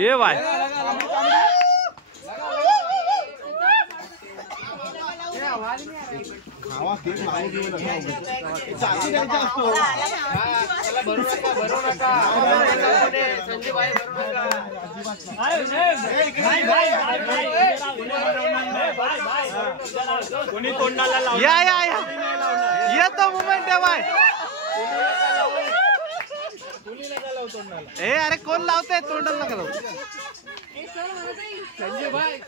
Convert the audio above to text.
ये भाई या ये तो मोमेंट है भाई। ए अरे कोण लावते तोंडाला नका लावू। संजय भाई